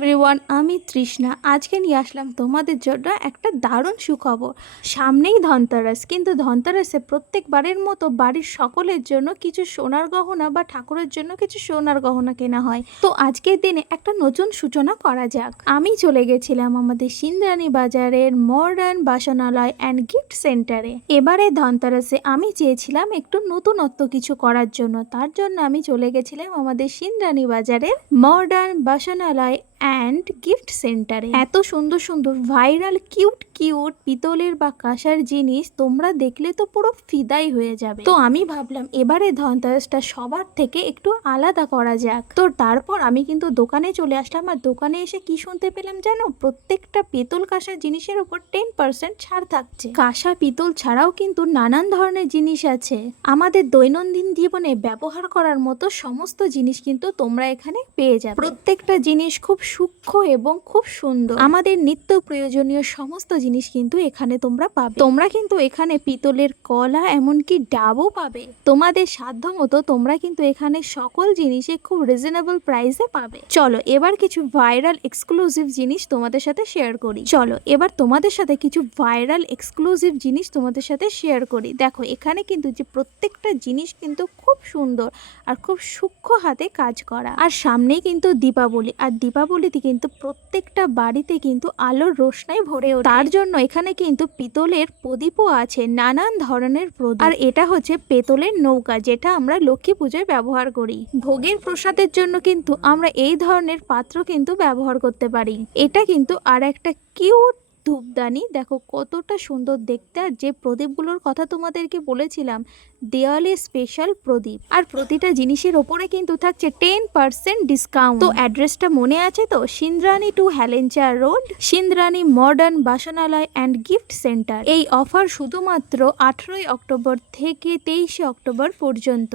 Everyone, আমি তৃষ্ণা। আজকে নিয়ে আসলাম তোমাদের জন্য একটা দারুণ সুখবর। সামনেই ধনতেরাস, কিন্তু ধনতেরাসে প্রত্যেকবারের মতো বাড়ির সকলের জন্য কিছু সোনার গহনা বা ঠাকুরের জন্য কিছু সোনার গহনা কেনা হয়। তো আজকের দিনে একটা নতুন সূচনা করা যাক। আমি চলে গেছিলাম আমাদের সিন্দ্রানী বাজারের মডার্ন বাসনালয় অ্যান্ড গিফট সেন্টারে। এবারে ধনতেরাসে আমি চেয়েছিলাম একটু নতুনত্ব কিছু করার জন্য, তার জন্য আমি চলে গেছিলাম আমাদের সিন্দ্রানী বাজারের মডার্ন বাসনালয় অ্যান্ড গিফট সেন্টারে। এত সুন্দর সুন্দর ভাইরাল কিউট পিতলের বা কাঁসার জিনিস তোমরা দেখলে তো পুরো ফিদাই হয়ে যাবে। তো আমি ভাবলাম এবারে ধনতেরাসটা সবার থেকে একটু আলাদা করা যাক। তো তারপর আমি কিন্তু দোকানে চলে আসলাম, আর দোকানে এসে কি শুনতে পেলাম জানো? প্রত্যেকটা পিতল কাঁসার জিনিসের উপর 10% ছাড় থাকছে। কাঁসা পিতল ছাড়াও কিন্তু নানান ধরনের জিনিস আছে। আমাদের দৈনন্দিন জীবনে ব্যবহার করার মতো সমস্ত জিনিস কিন্তু তোমরা এখানে পেয়ে যাবে। প্রত্যেকটা জিনিস খুব সূক্ষ্ম এবং খুব সুন্দর। আমাদের নিত্য প্রয়োজনীয় সমস্ত জিনিস কিন্তু এখানে তোমরা পাবে। তোমরা কিন্তু এখানে পিতলের কলা এমনকি ডাবও পাবে। তোমাদের সাধ্য মতো তোমরা কিন্তু এখানে সকল জিনিসে খুব রিজনেবল প্রাইসে পাবে। চলো এবার কিছু ভাইরাল এক্সক্লুসিভ জিনিস তোমাদের সাথে শেয়ার করি। তোমাদের সাথে শেয়ার করি। দেখো এখানে কিন্তু যে প্রত্যেকটা জিনিস কিন্তু খুব সুন্দর আর খুব সূক্ষ্ম হাতে কাজ করা। আর সামনেই কিন্তু দীপাবলি, আর দীপাবলিতে কিন্তু প্রত্যেকটা বাড়িতে কিন্তু আলোর রোশনাই ভরে ওঠে। তার জন্য এখানে কিন্তু পিতলের প্রদীপও আছে, নানান ধরনের প্রদীপ। আর এটা হচ্ছে পেতলের নৌকা, যেটা আমরা লক্ষ্মী পুজোয় ব্যবহার করি। ভোগের প্রসাদের জন্য কিন্তু আমরা এই ধরনের পাত্র কিন্তু ব্যবহার করতে পারি। এটা কিন্তু আর একটা কিউট ধূপদানি, দেখো কতটা সুন্দর দেখতে। আর যে প্রদীপগুলোর কথা তোমাদেরকে বলেছিলাম, দেওয়ালে স্পেশাল প্রদীপ। আর প্রতিটা জিনিসের ওপরে কিন্তু থাকছে 10% ডিসকাউন্ট। তো অ্যাড্রেসটা মনে আছে তো? Sindrani to Helencha road, Sindrani modern Basanalay and gift centre. এই অফার শুধুমাত্র 18 অক্টোবর থেকে 23 অক্টোবর পর্যন্ত।